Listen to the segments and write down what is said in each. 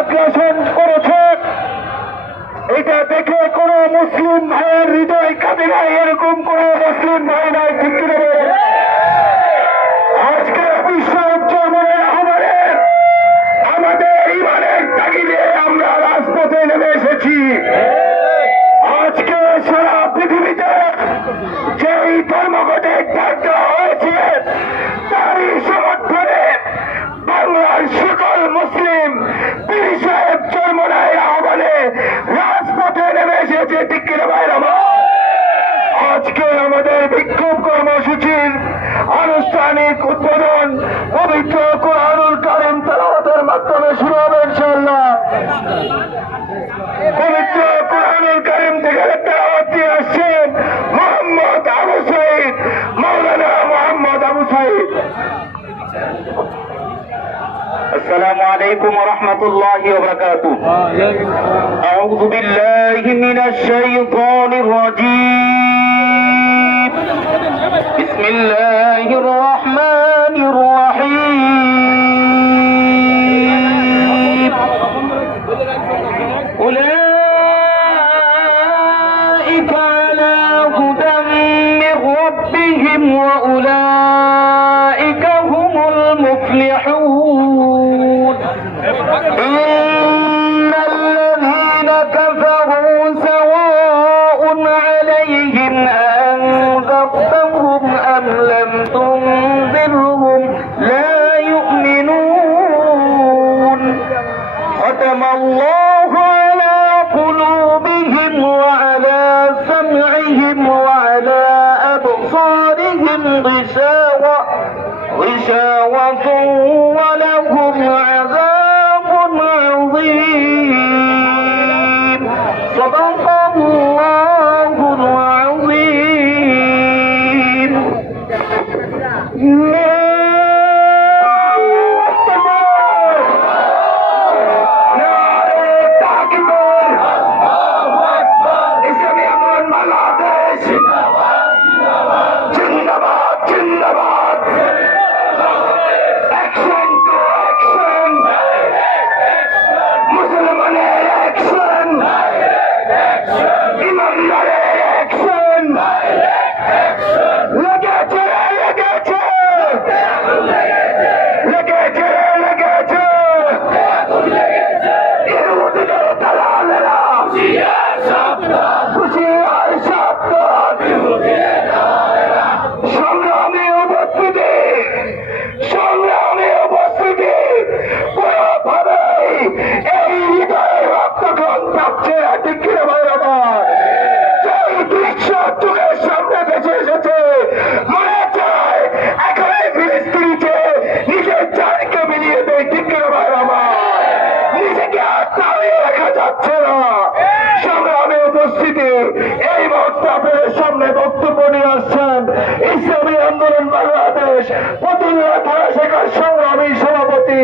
আগ্রাসন করেছে, এটা দেখে কোন মুসলিম ভাইয়ের হৃদয় কাঁদে নাই, এরকম কোন মুসলিম ভাই নাই। ঠিক কিনা বলেন? আজকে বিশ্ব উজ্জ্বলনের আহ্বানে আমাদের ইমানের তাগিদে আমরা রাজপথে নেমে এসেছি। আজকে সারা পৃথিবীতে যেই ধর্মঘটে ডাক দেওয়া হয়েছে তারই সমর্থনে বাংলার সকল মুসলিম পীর সাহেব চরমনায়ের আহ্বানে রাজপথে নেমে এসেছে। ঠিক কিনা ভাইরা? আজকে আমাদের বিক্ষোভ কর্মসূচির আনুষ্ঠানিক উদ্বোধন পবিত্র কোরআনুল কারীম তেলাওয়াতের মাধ্যমে শুরু হবে ইনশাআল্লাহ। পবিত্র কোরআনুল কারীম থেকে তেলাওয়াত দিয়ে আসছেন মোহাম্মদ আবু সাঈদ, মাওলানা মোহাম্মদ আবু সাঈদ। আসসালামু আলাইকুম ওয়া রাহমাতুল্লাহি ওয়া বারাকাতুহু। আউযু বিল্লাহি মিনাশ শাইতানির রাজীম। বিসমিল্লাহির রহমানির রহিম। উলাইকা আলা হুদাম মির রাব্বিহিম ওয়া উলাইকা হুমুল মুফলিহুন। ইন্নাল লাযীনা কাফারু সাওয়াউন আলাইহিম আনযারতাহুম আম লাম তুনযিরহুম লা ইউমিনুন। খাতামাল্লাহু আলা কুলুবিহিম ওয়া আলা সাম'ইহিম ওয়া আলা আবসারিহিম গিশাওয়াতুন ওয়া লাহুম আযাবুন আযীম। সাদাকাল্লাহুল আযীম। এই মুহূর্তে আপনাদের সামনে বক্তব্য নিয়ে আসছেন ইসলামী আন্দোলন বাংলাদেশ পুতুলিয়া থানা শাখার সংগ্রামী সভাপতি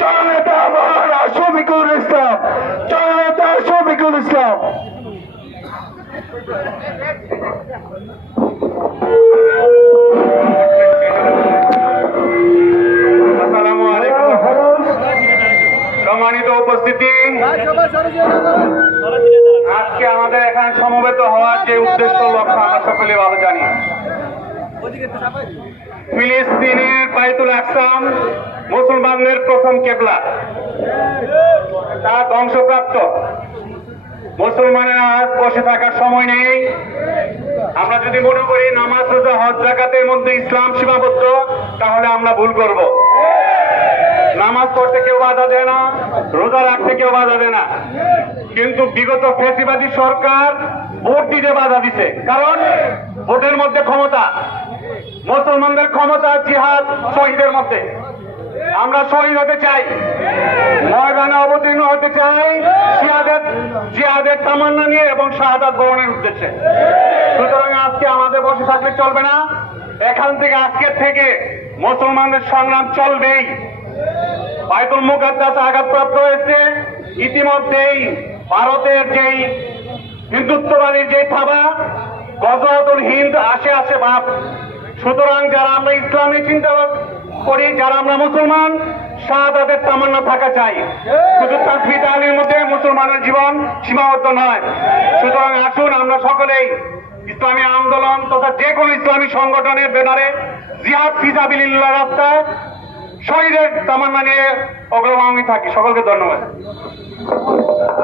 জননেতা মৌলানা শফিকুল ইসলাম। জননেতা শফিকুল ইসলাম। আসসালামু আলাইকুম। সম্মানিত উপস্থিতি, আজকে আমাদের এখানে সমবেত হওয়ার যে উদ্দেশ্য লক্ষ্য আমরা সকলে ভালো জানি। ফিলিস্তিনের বাইতুল আকসা মুসলমানদের প্রথম কেবলা, তা ধ্বংসপ্রাপ্ত। মুসলমানেরা আজ বসে থাকার সময় নেই। আমরা যদি মনে করি নামাজ, রোজা, হজ, যাকাতের মধ্যে ইসলাম সীমাবদ্ধ, তাহলে আমরা ভুল করব। নামাজ পড়তে কেউ বাধা দেয় না, রোজা রাখতে কেউ বাধা দেয় না, কিন্তু বিগত ফ্যাসিবাদী সরকার ভোট দিতে বাধা দিছে। কারণ ভোটের মধ্যে ক্ষমতা, মুসলমানদের ক্ষমতা জিহাদ শহীদের মধ্যে। আমরা শহীদ হতে চাই, ময়দানে অবতীর্ণ হতে চাই জিহাদের তামান্না নিয়ে এবং শাহাদাত বরণের উদ্দেশ্যে। সুতরাং আজকে আমাদের বসে থাকলে চলবে না। এখান থেকে আজকের থেকে মুসলমানদের সংগ্রাম চলবেই। বাইতুল মুকাদ্দাস আঘাতপ্রাপ্ত হয়েছে। ইতিমধ্যেই ভারতের যেই হিন্দুত্ববাদীর যে থাবা গজওয়াতুল হিন্দ আসে ভাব। সুতরাং যারা আমরা ইসলামী চিন্তা করি, যারা আমরা মুসলমান, শাহাদাতের তামান্না থাকা চাই। শুধু তাকবীর তাহলিলের মধ্যে মুসলমানের জীবন সীমাবদ্ধ নয়। সুতরাং আসুন আমরা সকলেই ইসলামী আন্দোলন তথা যে কোনো ইসলামী সংগঠনের ব্যানারে জিহাদ ফিসাবিলিল্লাহ রাস্তায় শহীদের তামান্না নিয়ে অগ্রগামী থাকি। সকলকে ধন্যবাদ।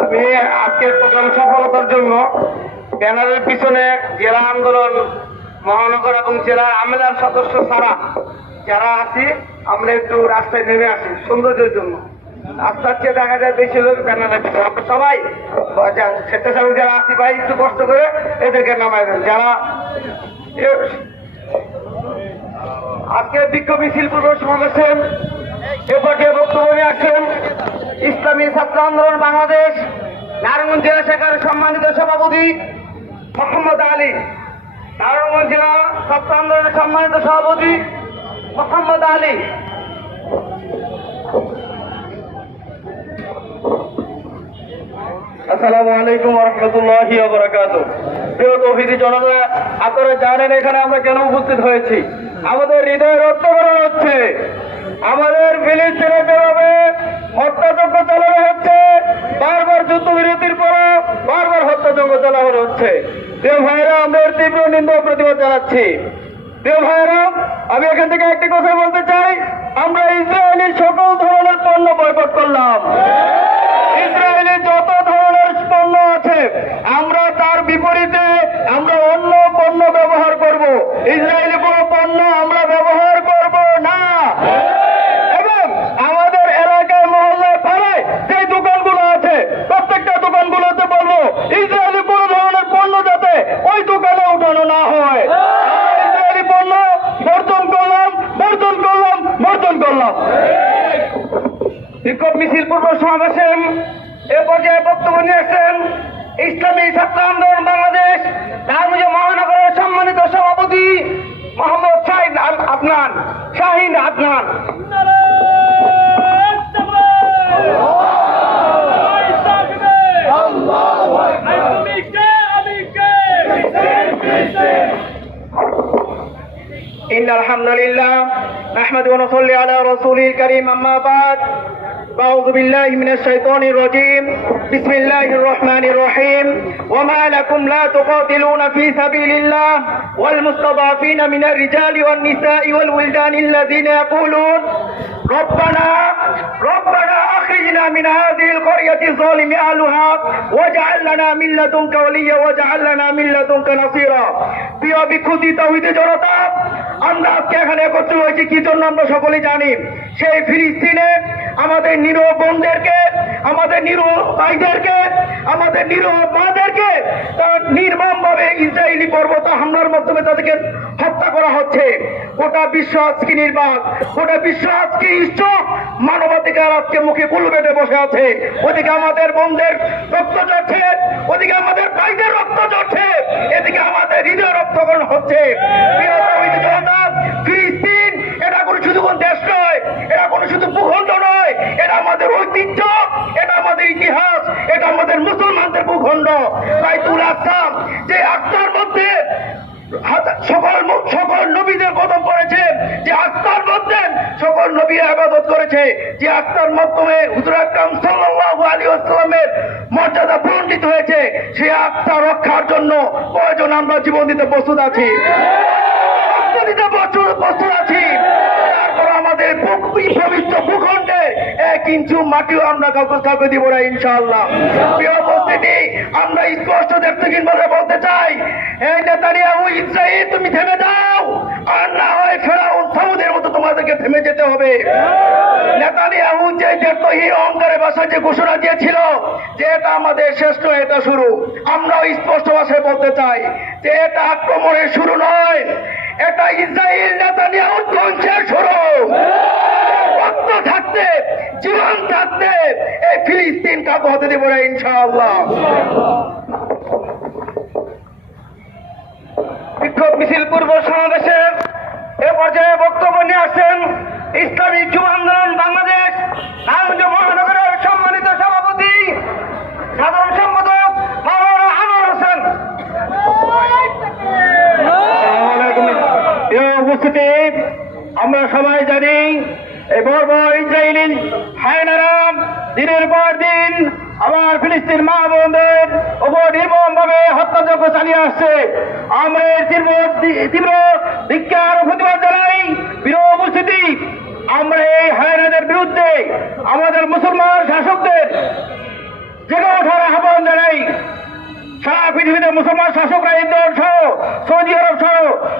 আমি আজকের প্রোগ্রাম সফলতার জন্য ব্যানারের পিছনে জেলা আন্দোলন মহানগর এবং জেলা আমেলার সদস্য ছাড়া যারা আছি আমরা একটু রাস্তায় নেমে আসি সৌন্দর্যের জন্য। রাস্তার চেয়ে দেখা যায় বেশি লোক ব্যানারের পিছনে। আমরা সবাই স্বেচ্ছাসেবক যারা আছি ভাই একটু কষ্ট করে এদেরকে নামায় দেন। যারা আজকে বিক্ষোভ মিছিল পূর্ব সমাবেশে এ পর্যায়ে বক্তব্য নিয়ে আসছেন ইসলামী ছাত্র আন্দোলন বাংলাদেশ নারায়ণগঞ্জ জেলা শাখার সম্মানিত সভাপতি মোহাম্মদ আলী, নারায়ণগঞ্জ জেলা ছাত্র আন্দোলনের সম্মানিত সভাপতি মোহাম্মদ আলী। আসসালামু আলাইকুম ওয়া রাহমাতুল্লাহি ওয়া বারাকাতুহু। প্রিয় তৌহিদি জনতা, আপনারা জানেন এখানে আমরা কেন উপস্থিত হয়েছি। আমাদের হৃদয় রক্ত করা হচ্ছে। আমাদের ফিলিস্তিনে যেভাবে হত্যাযজ্ঞ চালানো হচ্ছে, বারবার যুদ্ধবিরতির পর বারবার হত্যাযজ্ঞ চালানো হচ্ছে। প্রিয় ভাইরা, আমরা এর তীব্র নিন্দা ও প্রতিবাদ জানাচ্ছি। প্রিয় ভাইরা, আমি এখান থেকে একটি কথা বলতে চাই, আমরা ইসরায়েলি সকল ধরনের পণ্য বয়কট করলাম। ইসরায়েলি যত ধরনের পণ্য আছে আমরা তার বিপরীতে আমরা অন্য পণ্য ব্যবহার করব। ইসরায়েলি কোনো পণ্য আমরা ব্যবহার করব না। এবং আমাদের এলাকায় মহল্লায় পাড়ায় যে দোকানগুলো আছে প্রত্যেকটা দোকানগুলোতে বলবো ইসরায়েলি কোনো ধরনের পণ্য যাতে ওই দোকানে উঠানো না হয়। ইসরায়েলি পণ্য বর্জন করলাম, বর্জন করলাম, বর্জন করলাম। বিক্ষোভ মিছিল পূর্ব সমাবেশে এ পর্যায়ে বক্তব্য নিয়েছেন ইসলামী ছাত্র আন্দোলন বাংলাদেশ নারায়ণগঞ্জ মহানগরের সম্মানিত সভাপতি মোহাম্মদ শাহিন আদনান। إن الحمد لله نحمده ونصلي على رسوله الكريم أما بعد أعوذ بالله من الشيطان الرجيم بسم الله الرحمن الرحيم وما لكم لا تقاتلون في سبيل الله والمستضعفين من الرجال والنساء والولدان الذين يقولون ربنا أخرجنا من هذه القرية الظالم أهلها واجعل لنا من لدنك وليا واجعل لنا من لدنك نصيرا। প্রিয় বিক্ষুব্ধ তাওহীদি জনতা, আমরা আজকে এখানে একত্রিত হয়েছি কি জন্য আমরা সকলেই জানি। সেই ফিলিস্তিনে আমাদের নিরীহ বোনদেরকে, আমাদের নিরীহ ভাইদেরকে, আমাদের নিরীহ মাদেরকে তার নির্মমভাবে ইসরায়েলি পর্বত হামলার মাধ্যমে তাদেরকে হত্যা করা হচ্ছে। গোটা বিশ্ব আজকে নির্বাক, গোটা বিশ্ব আজকে ইচ্ছুক, মানবাধিকার আজকে মুখে কুল বেঁধে বসে আছে। ওদিকে আমাদের বোনদের রক্ত ঝরছে, ওদিকে আমাদের ভাইদের রক্ত ঝরছে, এদিকে আমাদের হৃদয় রক্তকরণ হচ্ছে। ফিলিস্তিন এটা কোনো শুধু কোন দেশ নয়, এটা কোনো শুধু ভূখণ্ড নয়, এটা আমাদের ঐতিহ্য, এটা আমাদের ইতিহাস, এটা আমাদের মুসলমানদের ভূখণ্ড। বাইতুল আকসা যে আকসার মধ্যে সকল নবীদের কদম পড়েছে, যে আত্মার মধ্যে সকল নবী ইবাদত করেছে, যে আত্মার মাধ্যমে হুজুর আকরাম সাল্লাল্লাহু আলাইহি ওয়াসাল্লামের মর্যাদা বুলন্দিত হয়েছে, সেই আত্মা রক্ষার জন্য প্রয়োজন আমরা জীবন দিতে প্রস্তুত আছি, প্রস্তুত আছি। তারপর আমাদের পবিত্র ভূখণ্ডে 1 ইঞ্চি মাটিও আমরা কাউকে দিব না ইনশাআল্লাহ। প্রিয় উপস্থিতি, আমরা স্পষ্ট দেখতে বলতে চাই, এই নেতানিয়াহু ইসরায়েল তুমি থেমে যাও, আর না হয় ফেরাউন সামুদের মতো তোমাদেরকে থেমে যেতে হবে। নেতানিয়াহু যে দেশদ্রোহী অহংকারের ভাষায় যে ঘোষণা দিয়েছিল যে এটা আমাদের শ্রেষ্ঠ, এটা শুরু, আমরাও স্পষ্ট ভাষায় বলতে চাই যে এটা আক্রমণের শুরু নয়, এটা ইসরায়েল নেতানিয়াহুর ধ্বংসের শুরু। রক্ত থাকতে, জীবন থাকতে এই ফিলিস্তিন কাউকে হতে দেব না ইনশাআল্লাহ। বিক্ষোভ মিছিল পূর্ব সমাবেশে এ পর্যায়ে বক্তব্য নিয়ে আসছেন ইসলামী যুব আন্দোলন বাংলাদেশ নারায়ণগঞ্জ মহানগরের সম্মানিত সভাপতি সাধারণ সম্পাদক মাওলানা আনোয়ার হোসেন। উপস্থিতি, আমরা সবাই জানি এই বর্বর ইসরায়েলি দিনের পর দিন আমার ফিলিস্তিন মা বোনদের ওপর নির্মমভাবে হত্যাযজ্ঞ চালিয়ে আসছে। আমরা এর তীব্র ধিক্কার ও প্রতিবাদ জানাই। প্রিয় উপস্থিতি, আমরা এই হায়নাদের বিরুদ্ধে আমাদের মুসলমান শাসকদের জেগে ওঠার আহ্বান জানাই। সারা পৃথিবীতে মুসলমান শাসকরা ইন্দোর সহ সৌদি আরব সহ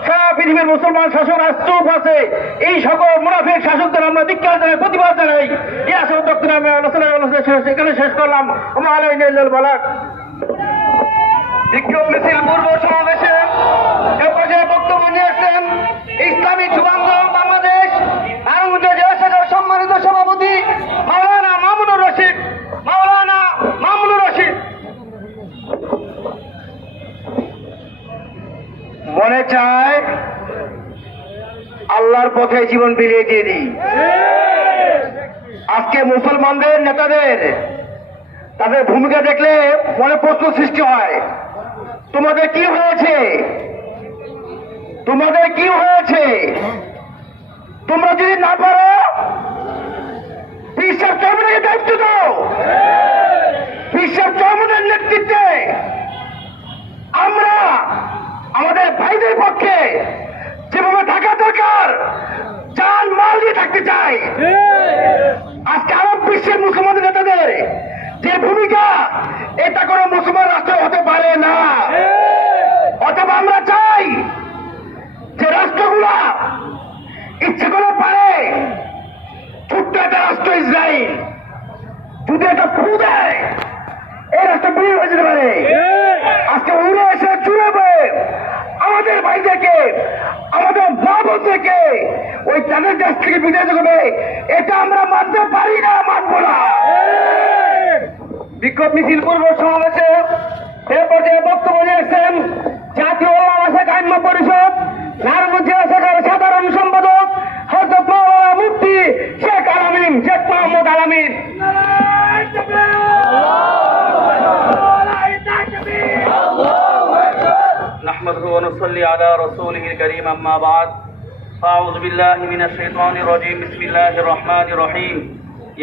সারা পৃথিবীর মুসলমান শাসকরা চুপ আছে। এই সকল মুনাফিক শাসকদের আমরা ধিক্কার জানাই, প্রতিবাদ জানাই। এই আশা দক্ষিণ আমি আলোচনা এখানে শেষ করলাম। বালাক বিক্ষোভ মিছিল পূর্ব সমাবেশে এ পর্যায়ে বক্তব্য নিয়ে আসছেন ইসলামী যুব আন্দোলন বাংলাদেশ নারায়ণগঞ্জ জেলা শাখার সম্মানিত সভাপতি মাওলানা মামুনুর রশিদ। মনে চায় আল্লাহর পথে জীবন বিলিয়ে দিয়ে দিই। আজকে মুসলমানদের নেতাদের তাদের ভূমিকা দেখলে মনে প্রশ্ন সৃষ্টি হয়, তোমাদের কি হয়েছে? তোমাদের কি হয়েছে? তোমরা যদি না পারো বিশ্বের চরমনের দায়িত্ব দাও। বিশ্বের চরমনের নেতৃত্বে আমরা আমাদের ভাইদের পক্ষে যেভাবে থাকা দরকার জান মাল দিয়ে থাকতে চাই। আজকে আরব বিশ্বের মুসলমানদের নেতাদের যে ভূমিকা, এটা কোনো মুসলমান রাষ্ট্র হতে পারে না। অথবা আমরা চাই যে রাষ্ট্রগুলা ইচ্ছে করে পারে ছোট্ট একটা রাষ্ট্র ইসরায়েল যদি একটা ফু দেয় এই রাষ্ট্র বিলীন হয়ে যেতে পারে। আজকে উড়ে এসে চুড়াবে আমাদের ভাইদেরকে, আমাদের মা বোনদেরকে ওই তাদের দেশ থেকে বিদায় করবে, এটা আমরা মানতে পারি না, মানব না। বিক্ষোভ মিছিল পূর্ব সমাবেশে এ পর্যায়ে বক্তব্য নিয়েছেন জাতীয় ওলামা শাখা আইন পরিষদ নারায়ণগঞ্জ জেলা শাখার সাধারণ সম্পাদক হযরত মাওলানা মুফতি শেখ আলামিন, শেখ মোহাম্মদ আলামিন। نحمده ونصلي على رسوله الكريم أما بعد أعوذ بالله من الشيطان الرجيم بسم الله الرحمن الرحيم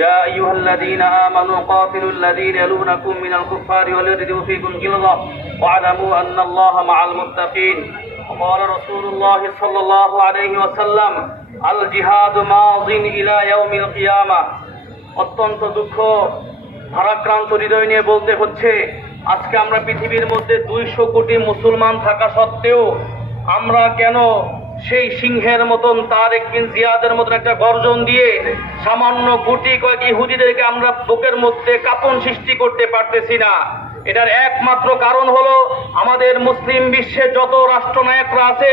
يا أيها الذين آمنوا قاتلوا الذين يلونكم من الكفار وليجدوا فيكم غلظة واعلموا أن الله مع المتقين وقال رسول الله صلى الله عليه وسلم الجهاد ماض إلى يوم القيامة। অত্যন্ত দুঃখ ভারাক্রান্ত হৃদয় নিয়ে বলতে হচ্ছে, আজকে আমরা পৃথিবীর মধ্যে 200 কোটি মুসলমান থাকা সত্ত্বেও আমরা কেন সেই সিংহের মতন তারেক বিন জিয়াদের মতন একটা গর্জন দিয়ে সামান্য গুটি কয়েক ইহুদিদেরকে আমরা বুকের মধ্যে কাঁপন সৃষ্টি করতে পারতেছি না? এটার একমাত্র কারণ হলো আমাদের মুসলিম বিশ্বে যত রাষ্ট্রনায়করা আছে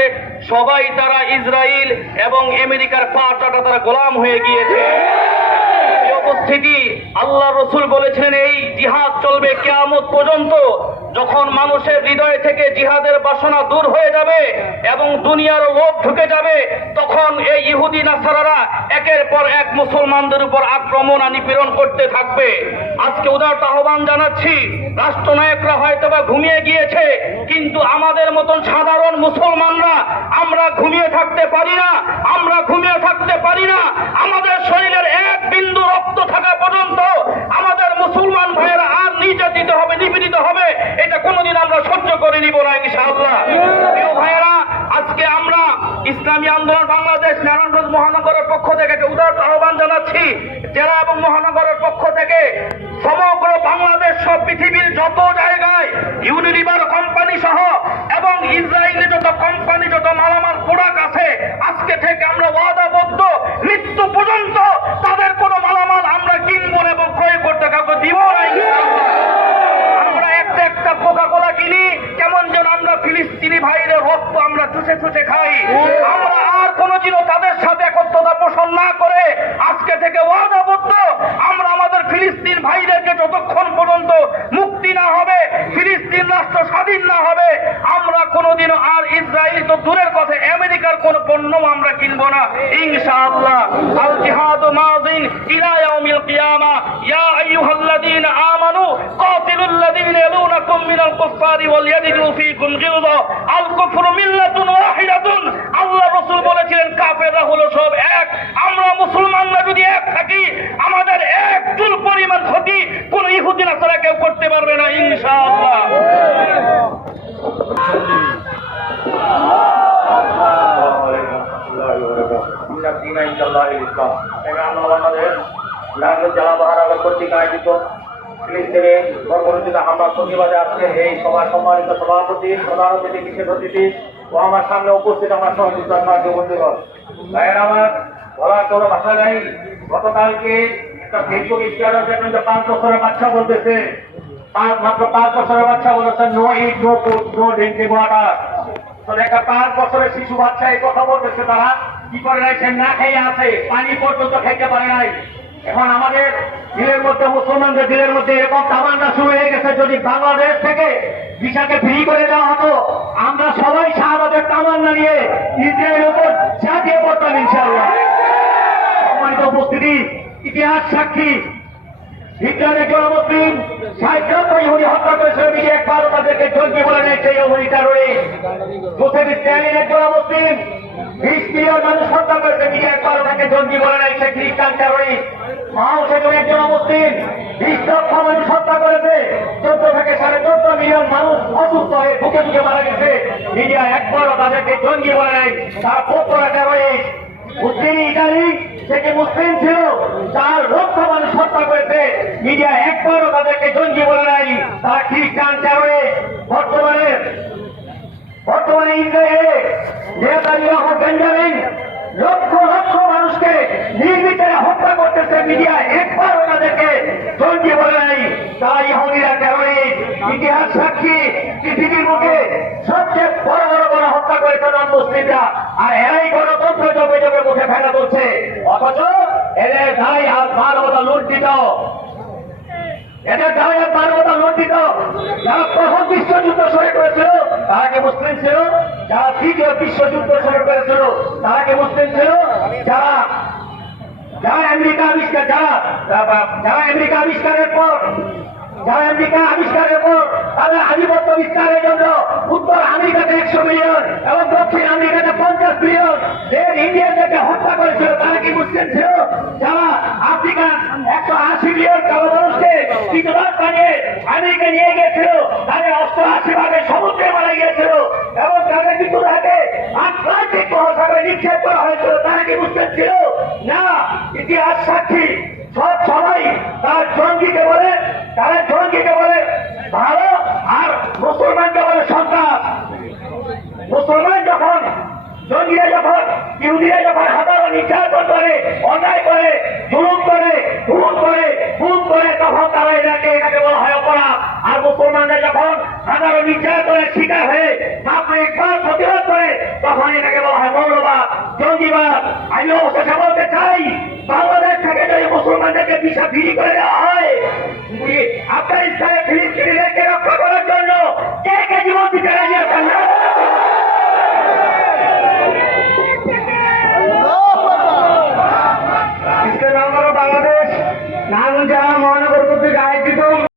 সবাই তারা ইসরায়েল এবং আমেরিকার পা চাটা তারা গোলাম হয়ে গিয়েছে। উপস্থিতি, আল্লাহ রসুল বলেছেন এই জিহাদ চলবে কিয়ামত পর্যন্ত। যখন মানুষের হৃদয় থেকে জিহাদের বাসনা দূর হয়ে যাবে এবং দুনিয়ার লোভ ঢুকে যাবে, তখন এই ইহুদি নাসারারা একের পর এক মুসলমানদের উপর আক্রমণ আর নিপীড়ন করতে থাকবে। আজকে উদারত আহ্বান জানাচ্ছি, রাষ্ট্রনায়করা হয়তোবা ঘুমিয়ে গিয়েছে, কিন্তু আমাদের মতন সাধারণ মুসলমানরা আমরা ঘুমিয়ে থাকতে পারি না। আমরা ঘুমিয়ে থাকতে পারি না। আমাদের শরীরের এক বিন্দু রক্ত থাকা পর্যন্ত আমাদের মুসলমান ভাইয়েরা আর নির্যাতিত হবে, নিপীড়িত হবে, এটা কোনোদিন আমরা সহ্য করে নিব না ইনশাআল্লাহ। প্রিয় ভাইয়েরা, আজকে আমরা ইসলামী আন্দোলন বাংলাদেশ নারায়ণগঞ্জ মহানগরের পক্ষ থেকে একটা উদার আহ্বান জানাচ্ছি। জেলা এবং মহানগরের পক্ষ থেকে সমগ্র বাংলাদেশ সব পৃথিবীর যত জায়গায় ইউনিলিভার কোম্পানি সহ এবং ইসরায়েলি যত কোম্পানি, যত মালামাল প্রোডাক্ট আছে, আজকে থেকে আমরা ওয়াদাবদ্ধ মৃত্যু পর্যন্ত তাদের কোনো মালামাল আমরা কিনবো না এবং ক্রয় করতে কাউকে দিব না। আমরা একটা কোকা-কোলা কিনি, কেমন যেন আমরা ফিলিস্তিনি ভাইদের রক্ত আমরা চুষে চুষে খাই। আমরা আর কোনোদিনও তাদের সাথে একত্রতা পোষণ না করে আজকে থেকে ওয়াদাবদ্ধ, আমরা আমাদের ফিলিস্তিন ভাইদেরকে যতক্ষণ পর্যন্ত মুক্তি না হবে, ফিলিস্তিন রাষ্ট্র স্বাধীন না হবে, আমরা কোনোদিনও আর ইসরায়েল তো দূরের কথা আমেরিকার কোন পণ্য আমরা কিনবো না ইনশাআল্লাহ। আল জিহাদু মাযিন ইলা ইয়াউমিল কিয়ামা ইয়া আইয়ুহাল্লাযীনা আমানু কাতিলুল্লাযীনা ইয়ালুনাকুম মিনাল কুফফারি ওয়ালিয়াজিদু ফীকুম গিলযা। আল কুফরু মিল্লাতুন ওয়াহিদাতুন। আল্লাহ রাসূল বলেছিলেন কাফেররা হলো সব এক। আমরা মুসলমানরা যদি এক থাকি, আমাদের এক চুল পরিমাণ ইনশাআল্লাহ। জেলা মহানগর কর্তৃক আয়োজিত ফিলিস্তিনি বর্বরোচিত হামলার প্রতিবাদে আজকের এই সভার সম্মানিত সভাপতি, প্রধান অতিথি, বিশেষ অতিথি ও আমার সামনে উপস্থিত আমার সহযোগিতার বন্ধুগণ, ভাইয়ের আমার বলার কোনো ভাষা নাই। গতকালকে একটা ফেসবুক স্ট্যাটাস দেখবেন যে 5 বছরের বাচ্চা বলতেছে, মাত্র 5 বছরের বাচ্চা বলেছে no eat no food no drinking water. তো একটা 5 বছরের শিশু বাচ্চা এই কথা বলতেছে, তারা কি করে নাই, সে না খেয়ে আছে, পানি পর্যন্ত খেতে পারে নাই। এখন আমাদের দিলের মধ্যে, মুসলমানদের দিলের মধ্যে এরকম তামান্না শুরু হয়ে গেছে, যদি বাংলাদেশ থেকে ভিসাকে ফ্রি করে দেওয়া হতো, আমরা সবাই শাহাদাতের তামান্না নিয়ে ইসরায়েলের উপর ঝাঁপিয়ে পড়তাম ইনশাআল্লাহ। সম্মানিত উপস্থিতি, ইতিহাস সাক্ষী, হিটলারের একজন মুসলিম 60 ইহুদি হত্যা করেছিল, মিডিয়া একবারও তাদেরকে জঙ্গি বলে নেই, সেই ইহুদি টারোরিস্ট। জোসেফ স্ট্যালিন একজন মুসলিম 20 মিলিয়ন মানুষ হত্যা করেছে, মিডিয়া একবারও তাকে জঙ্গি বলে নেই, সে খ্রিস্টান টারোরিস্ট। মাও সেজন্য একজন মুসলিম 20 লক্ষ মানুষ হত্যা করেছে, 14 থেকে 14.5 মিলিয়ন মানুষ অসুস্থ হয়ে ঢুকে ঢুকে মারা গেছে, মিডিয়া একবারও তাদেরকে জঙ্গি বলে নেই, তারা পোস্তরা টারোরিস্ট। মুসলিম ইটালি থেকে মুসলিম ছিল, 4 লক্ষ মানুষ হত্যা করেছে, মিডিয়া একবারও তাদেরকে জঙ্গি বলে নাই, তারা খ্রিস্টান টারোরিস্ট। বর্তমানে ইসরায়েলে নেতানিয়াহু বেঞ্জামিন লক্ষ লক্ষ মানুষকে নির্বিচারে হত্যা করতেছে, মিডিয়া একবারও তাদেরকে জঙ্গি বলে নাই, তারা ইহুদিরা টারোরিস্ট। ইতিহাস সাক্ষী, পৃথিবীর মুখে সবচেয়ে বড় বড় বড় হত্যা করেছে মুসলিমরা, আর এরাই গণতন্ত্র জবে জবে মুখে ফেলা তুলছে, অথচ এদের দায় আর মানবতা লুণ্ঠিত, এদের দায় আর মানবতা লুণ্ঠিত। যারা প্রথম বিশ্বযুদ্ধ শুরু করেছিল তারা কি মুসলিম ছিল? যারা দ্বিতীয় বিশ্বযুদ্ধ শুরু করেছিল তারা কি মুসলিম ছিল? যারা আমেরিকা আবিষ্কারের পর তাদের আধিপত্য বিস্তারের জন্য উত্তর আমেরিকাতে 100 মিলিয়ন এবং দক্ষিণ আমেরিকাতে 50 মিলিয়ন ইন্ডিয়ানদেরকে হত্যা করেছিল, তারা কি মুসলিম ছিল? যারা আফ্রিকার 180 মিলিয়ন মানুষকে পিতলার বানিয়ে আমেরিকা নিয়ে গিয়েছিল, তাদের 88 ভাগে সমুদ্রে মারা গিয়েছিল এবং তাদের কিন্তু হাতে আটলান্টিক মহাসাগরে নিক্ষেপ করা হয়েছিল, তারা কি মুসলিম ছিল? না। ইতিহাস সাক্ষী, সবাই তারা জঙ্গিকে বলে ভালো আর মুসলমানকে বলে সন্ত্রাস। মুসলমান যখন, জঙ্গিরা যখন, ইহুদিরা যখন হাজারো নির্যাতন করে, অন্যায় করে, জুলুম করে, খুন করে, তখন তারা এটাকে বলা হয় অপরাধ। আর মুসলমানরা যখন হাজারো নির্যাতনের শিকার হয়ে একবার প্রতিবাদ করে, তখন এটাকে বলা হয় মৌলবাদ, জঙ্গিবাদ। আমি অবশেষে বলতে চাই, বাংলাদেশ থেকে যদি মুসলমানদেরকে ভিসা ফ্রি করে দেওয়া হয়, আফগানিস্তানে ফিলিস্তিনিদেরকে রক্ষা করার জন্য কে কে জীবন দিতে রাজি আছেন?